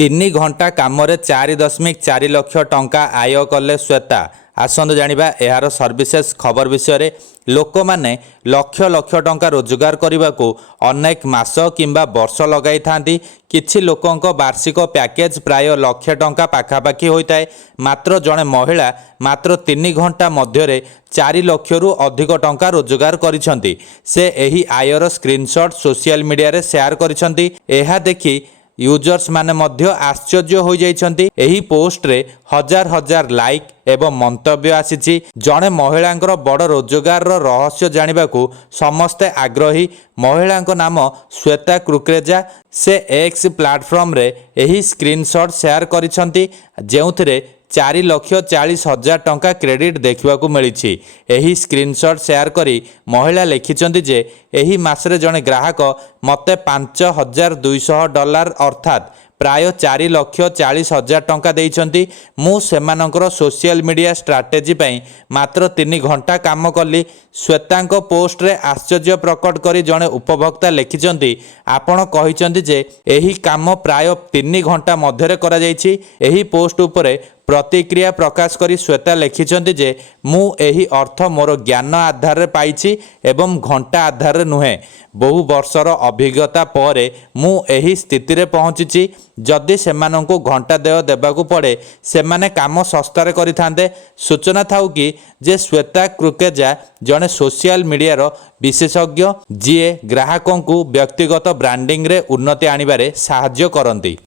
3 घंटा काम 4.4 लाख टंका आय कले श्वेता। आसंतु जानिबा एहार सर्विसेस खबर विषय। लोक माने लक्ष लक्ष टंका रोजगार करने को अनेक मास किंबा वर्ष लगाई थांती। किछि लोकंक वार्षिक पैकेज प्राय लक्ष टंका पाखापाखि होता है। मात्र जड़े महिला मात्र 3 घंटा मध्य 4 लाख रु अधिक टंका रोजगार करिसेंती। से एही आयर स्क्रीनशॉट सोशल मीडिया रे शेयर करिसेंती। एहा देखि यूजर्स माने मध्य आश्चर्य हो जाइछंती। एही पोस्ट रे हजार हजार लाइक एवं मंतव्य आसीछि। जड़े महिलांकर बड़ रोजगार रहस्य जानिबाकू समस्ते आग्रही। महिलांक नाम श्वेता कुकरेजा। से एक्स प्लेटफॉर्म रे एही स्क्रीनशॉट शेयर करिसेंती, जेउथिरे 4,40,000 टंका क्रेडिट देखा मिली। एही स्क्रीनशॉट शेयर करी महिला लिखिछंती जे एही मासरे जड़े ग्राहक मते $5,200 अर्थात प्राय 4,40,000 टंका देइछंती। मु सेमानकर सोशल मीडिया स्ट्राटेजी पई मात्र 3 घंटा काम कली। श्वेतांक पोस्ट रे आश्चर्य प्रकट करी जड़े उपभोक्ता लिखिछंती, आपण कहिछंती जे एही काम प्राय 3 घंटा मध्यरे करा जाइछि। एही पोस्ट उपरे प्रतिक्रिया प्रकाश करी श्वेता लिखिछंती जे मु एही अर्थ मोर ज्ञान आधार रे पाइछि एवं घंटा आधार रे नुहे। बहु वर्षर अभिज्ञता परे मु एही स्थिति रे पहुंचिछि। जदि सेमानंकु घंटा देय देबाकू पड़े सेमाने काम सस्तारे करिथांते। सूचना थाउ कि जे श्वेता कुकरेजा जड़े सोशल मीडिया विशेषज्ञ, जीए ग्राहकों व्यक्तिगत ब्रांडिंग रे उन्नति आनिबारे साहाय्य करंती।